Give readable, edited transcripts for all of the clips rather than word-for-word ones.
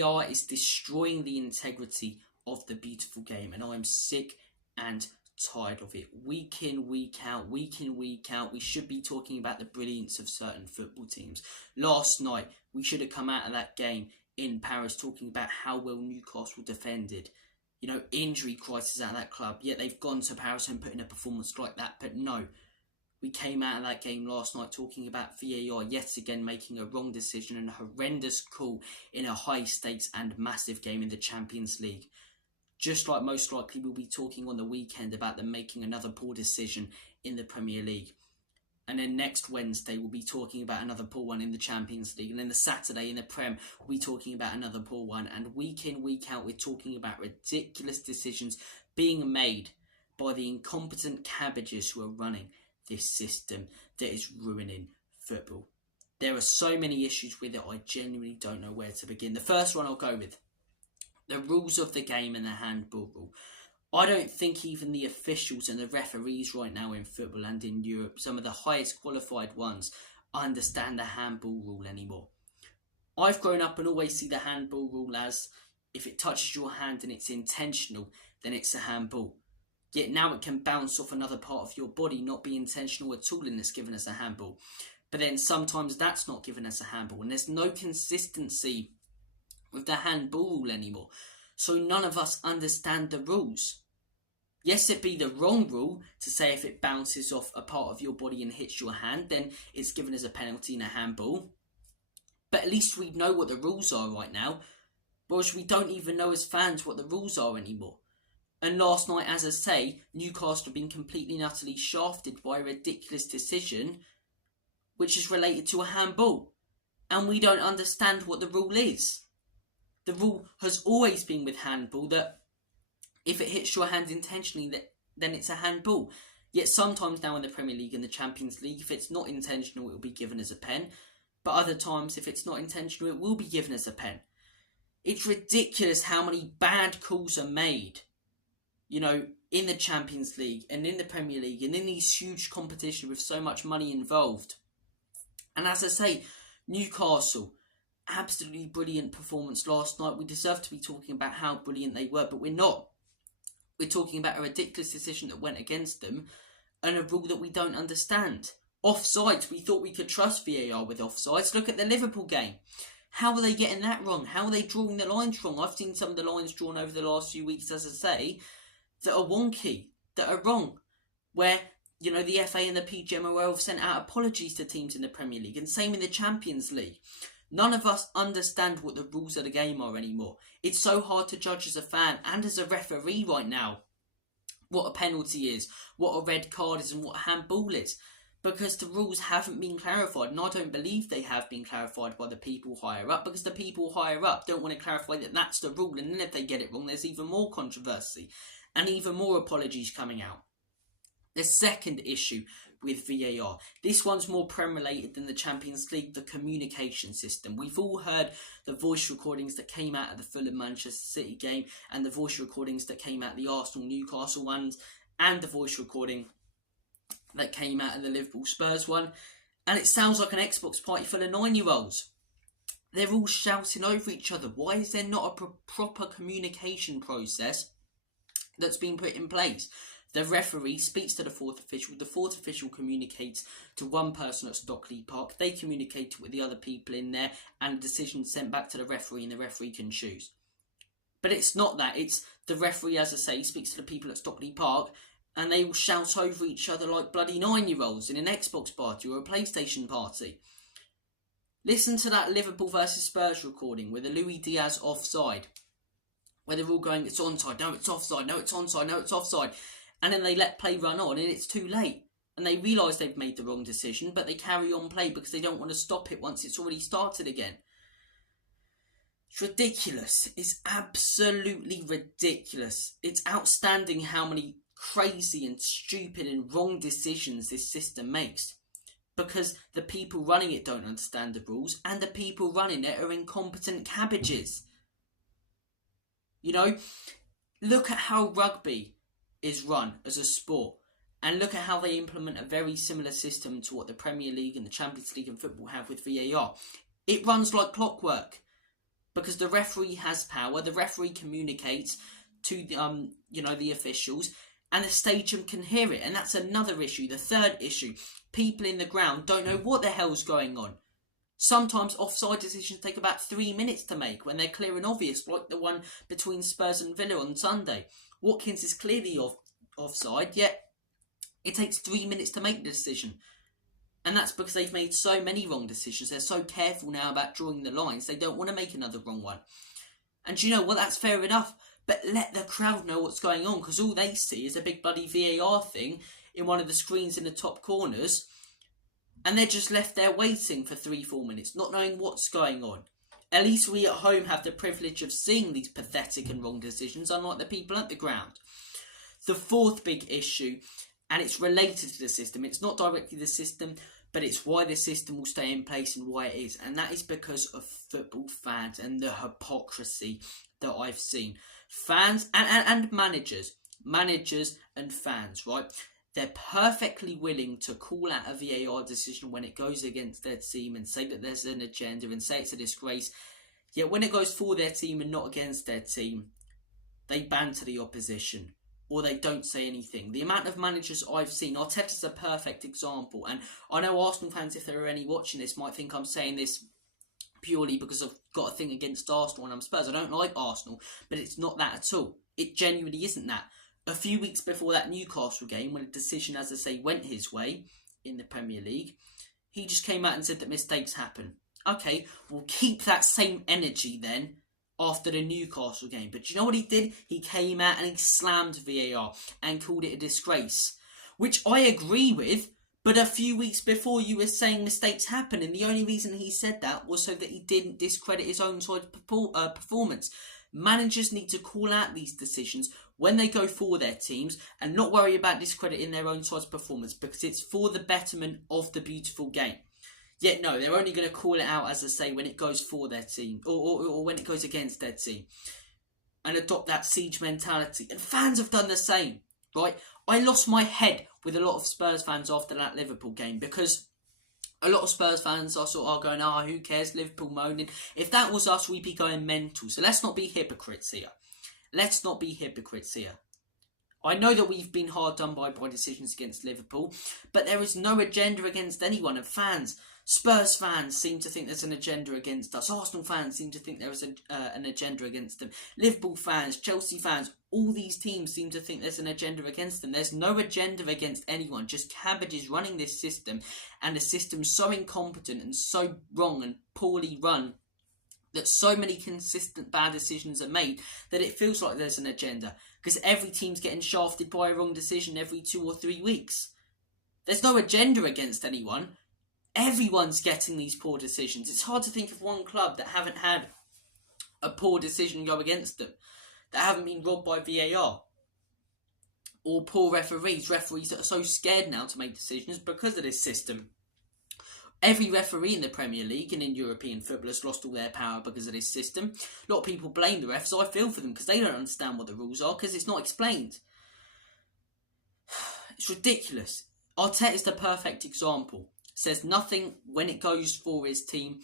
VAR is destroying the integrity of the beautiful game, and I am sick and tired of it. Week in, week out, we should be talking about the brilliance of certain football teams. Last night, we should have come out of that game in Paris talking about how well Newcastle defended. You know, injury crisis at that club, yet they've gone to Paris and put in a performance like that. But no, we came out of that game last night talking about VAR yet again making a wrong decision and a horrendous call in a high stakes and massive game in the Champions League. Just like most likely we'll be talking on the weekend about them making another poor decision in the Premier League. And then next Wednesday we'll be talking about another poor one in the Champions League. And then the Saturday in the Prem we'll be talking about another poor one. And week in, week out we're talking about ridiculous decisions being made by the incompetent cabbages who are running this system that is ruining football. There are so many issues with it, I genuinely don't know where to begin. The first one I'll go with: the rules of the game and the handball rule. I don't think even the officials and the referees right now in football and in Europe, some of the highest qualified ones, understand the handball rule anymore. I've grown up and always see the handball rule as, if it touches your hand and it's intentional, then it's a handball. Yet now it can bounce off another part of your body, not be intentional at all, and it's given as a handball. But then sometimes that's not given as a handball, and there's no consistency with the handball rule anymore. So none of us understand the rules. Yes, it be the wrong rule to say if it bounces off a part of your body and hits your hand, then it's given as a penalty and a handball. But at least we know what the rules are right now, whereas we don't even know as fans what the rules are anymore. And last night, as I say, Newcastle have been completely and utterly shafted by a ridiculous decision which is related to a handball. And we don't understand what the rule is. The rule has always been with handball that if it hits your hand intentionally, then it's a handball. Yet sometimes now in the Premier League and the Champions League, if it's not intentional, it will be given as a pen. But other times, if it's not intentional, it will be given as a pen. It's ridiculous how many bad calls are made, you know, in the Champions League and in the Premier League and in these huge competitions with so much money involved. And as I say, Newcastle, absolutely brilliant performance last night. We deserve to be talking about how brilliant they were, but we're not. We're talking about a ridiculous decision that went against them and a rule that we don't understand. Offsides, we thought we could trust VAR with offsides. Look at the Liverpool game. How are they getting that wrong? How are they drawing the lines wrong? I've seen some of the lines drawn over the last few weeks, as I say, that are wonky, that are wrong. Where, you know, the FA and the PGMOL have sent out apologies to teams in the Premier League, and same in the Champions League. None of us understand what the rules of the game are anymore. It's so hard to judge as a fan and as a referee right now what a penalty is, what a red card is and what a handball is. Because the rules haven't been clarified, and I don't believe they have been clarified by the people higher up, because the people higher up don't want to clarify that that's the rule, and then if they get it wrong, there's even more controversy and even more apologies coming out. The second issue with VAR, this one's more Prem related than the Champions League, the communication system. We've all heard the voice recordings that came out of the Fulham Manchester City game and the voice recordings that came out of the Arsenal Newcastle ones and the voice recording that came out of the Liverpool Spurs one, and it sounds like an Xbox party full of 9-year-olds. They're all shouting over each other. Why is there not a proper communication process that's been put in place? The referee speaks to the fourth official communicates to one person at Stockley Park, they communicate with the other people in there, and the decision's sent back to the referee and the referee can choose. But it's not that, it's the referee, as I say, speaks to the people at Stockley Park, and they will shout over each other like bloody 9-year-olds in an Xbox party or a PlayStation party. Listen to that Liverpool versus Spurs recording with the Luis Diaz offside, where they're all going, it's onside, no it's offside, no it's onside, no it's offside. And then they let play run on and it's too late. And they realise they've made the wrong decision, but they carry on play because they don't want to stop it once it's already started again. It's ridiculous. It's absolutely ridiculous. It's outstanding how many crazy and stupid and wrong decisions this system makes. Because the people running it don't understand the rules, and the people running it are incompetent cabbages. You know, look at how rugby is run as a sport, and look at how they implement a very similar system to what the Premier League and the Champions League and football have with VAR. It runs like clockwork. because the referee has power. The referee communicates to the the officials, and the stadium can hear it. And that's another issue. The third issue: people in the ground don't know what the hell's going on. Sometimes offside decisions take about 3 minutes to make when they're clear and obvious, like the one between Spurs and Villa on Sunday. Watkins is clearly offside, yet it takes 3 minutes to make the decision. And that's because they've made so many wrong decisions. They're so careful now about drawing the lines. They don't want to make another wrong one. And you know what? That's fair enough. But let the crowd know what's going on, because all they see is a big bloody VAR thing in one of the screens in the top corners. And they're just left there waiting for 3-4 minutes, not knowing what's going on. At least we at home have the privilege of seeing these pathetic and wrong decisions, unlike the people at the ground. The fourth big issue, and it's related to the system. It's not directly the system, but it's why the system will stay in place and why it is. And that is because of football fans and the hypocrisy that I've seen. Fans and managers and fans, right? They're perfectly willing to call out a VAR decision when it goes against their team and say that there's an agenda and say it's a disgrace. Yet when it goes for their team and not against their team, they banter the opposition or they don't say anything. The amount of managers I've seen, Arteta's a perfect example. And I know Arsenal fans, if there are any watching this, might think I'm saying this purely because I've got a thing against Arsenal and I'm Spurs. I don't like Arsenal, but it's not that at all. It genuinely isn't that. A few weeks before that Newcastle game, when a decision, as I say, went his way in the Premier League, he just came out and said that mistakes happen. Okay, we'll keep that same energy then after the Newcastle game. But do you know what he did? He came out and he slammed VAR and called it a disgrace, which I agree with. But a few weeks before, you were saying mistakes happen, and the only reason he said that was so that he didn't discredit his own side performance. Managers need to call out these decisions when they go for their teams and not worry about discrediting their own side's performance, because it's for the betterment of the beautiful game. Yet no, they're only going to call it out, as I say, when it goes for their team or when it goes against their team, and adopt that siege mentality. And fans have done the same, right? I lost my head with a lot of Spurs fans after that Liverpool game, because a lot of Spurs fans are sort of going, who cares, Liverpool moaning. If that was us, we'd be going mental. So let's not be hypocrites here. I know that we've been hard done by decisions against Liverpool, but there is no agenda against anyone. And fans, Spurs fans seem to think there's an agenda against us. Arsenal fans seem to think there is an agenda against them. Liverpool fans, Chelsea fans, all these teams seem to think there's an agenda against them. There's no agenda against anyone. Just cabbages running this system, and the system's so incompetent and so wrong and poorly run that so many consistent bad decisions are made that it feels like there's an agenda, because every team's getting shafted by a wrong decision every 2 or 3 weeks. There's no agenda against anyone. Everyone's getting these poor decisions. It's hard to think of one club that haven't had a poor decision go against them, that haven't been robbed by VAR, or poor referees that are so scared now to make decisions because of this system. Every referee in the Premier League and in European football has lost all their power because of this system. A lot of people blame the refs, so I feel for them because they don't understand what the rules are, because it's not explained. It's ridiculous. Arteta is the perfect example. Says nothing when it goes for his team,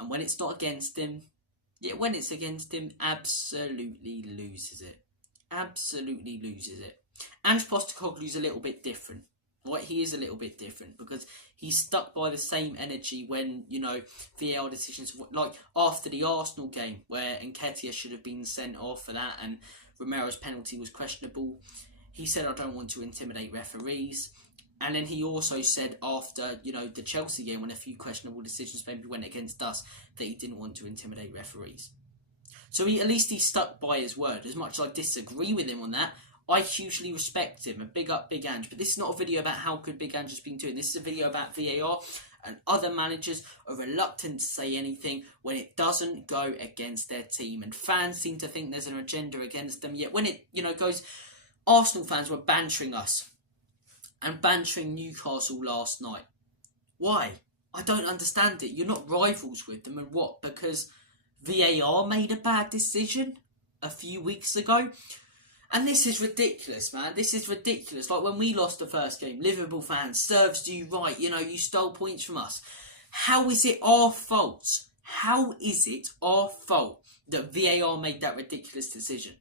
and when it's not against him, yet when it's against him, absolutely loses it. Ange Postecoglou's a little bit different. Right, he is a little bit different because he's stuck by the same energy when, VAR decisions, like after the Arsenal game where Nketiah should have been sent off for that and Romero's penalty was questionable. He said, I don't want to intimidate referees. And then he also said after, the Chelsea game, when a few questionable decisions maybe went against us, that he didn't want to intimidate referees. So at least he stuck by his word. As much as I disagree with him on that, I hugely respect him, and big up Big Ange. But this is not a video about how good Big Ange has been doing. This is a video about VAR, and other managers are reluctant to say anything when it doesn't go against their team. And fans seem to think there's an agenda against them. Yet when it, goes, Arsenal fans were bantering us and bantering Newcastle last night. Why? I don't understand it. You're not rivals with them, and what? Because VAR made a bad decision a few weeks ago? And this is ridiculous, man. This is ridiculous. Like when we lost the first game, Liverpool fans, serves you right. You stole points from us. How is it our fault? How is it our fault that VAR made that ridiculous decision?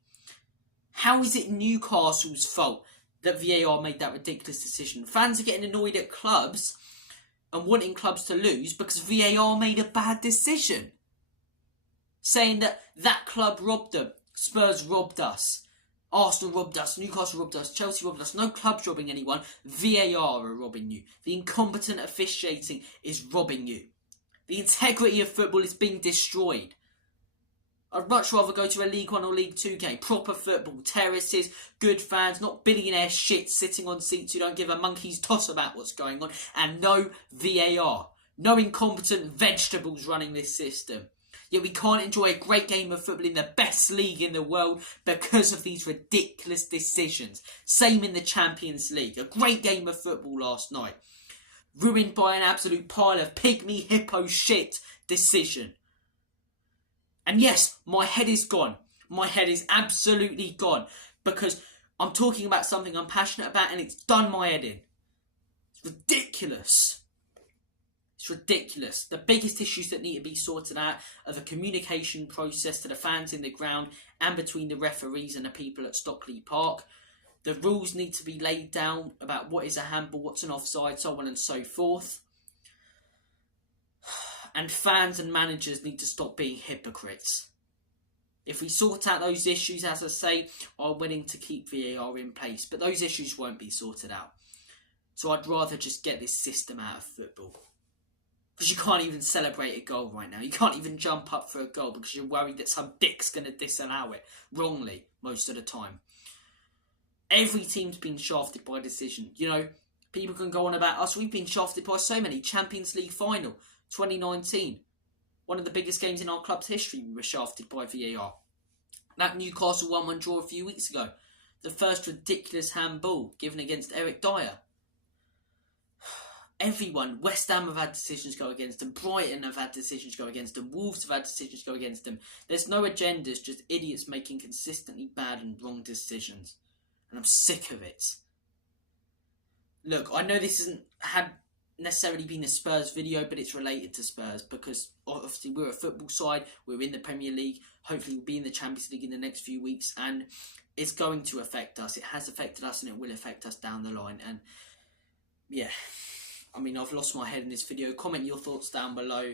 How is it Newcastle's fault that VAR made that ridiculous decision? Fans are getting annoyed at clubs and wanting clubs to lose because VAR made a bad decision. Saying that club robbed them. Spurs robbed us. Arsenal robbed us. Newcastle robbed us. Chelsea robbed us. No club's robbing anyone. VAR are robbing you. The incompetent officiating is robbing you. The integrity of football is being destroyed. I'd much rather go to a League 1 or League 2 game. Proper football, terraces, good fans, not billionaire shit sitting on seats who don't give a monkey's toss about what's going on. And no VAR. No incompetent vegetables running this system. Yet we can't enjoy a great game of football in the best league in the world because of these ridiculous decisions. Same in the Champions League. A great game of football last night. Ruined by an absolute pile of pygmy hippo shit decision. And yes, my head is gone. My head is absolutely gone. Because I'm talking about something I'm passionate about and it's done my head in. It's ridiculous. It's ridiculous. The biggest issues that need to be sorted out are the communication process to the fans in the ground and between the referees and the people at Stockley Park. The rules need to be laid down about what is a handball, what's an offside, so on and so forth. And fans and managers need to stop being hypocrites. If we sort out those issues, as I say, I'm willing to keep VAR in place. But those issues won't be sorted out. So I'd rather just get this system out of football. Because you can't even celebrate a goal right now. You can't even jump up for a goal because you're worried that some dick's going to disallow it. Wrongly, most of the time. Every team's been shafted by decision. You know, people can go on about us. We've been shafted by so many. Champions League final, 2019. One of the biggest games in our club's history, we were shafted by VAR. That Newcastle 1-1 draw a few weeks ago. The first ridiculous handball given against Eric Dyer. Everyone, West Ham have had decisions go against them. Brighton have had decisions go against them. Wolves have had decisions go against them. There's no agendas, just idiots making consistently bad and wrong decisions. And I'm sick of it. Look, I know this hasn't necessarily been a Spurs video, but it's related to Spurs because obviously we're a football side, we're in the Premier League, hopefully we'll be in the Champions League in the next few weeks, and it's going to affect us. It has affected us and it will affect us down the line. And yeah, I mean, I've lost my head in this video. Comment your thoughts down below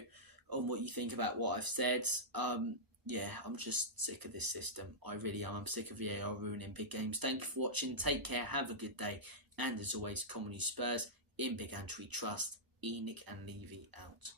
on what you think about what I've said. Yeah, I'm just sick of this system. I really am. I'm sick of VAR ruining big games. Thank you for watching. Take care. Have a good day. And as always, Common Spurs in Big Antry Trust. Enoch and Levy out.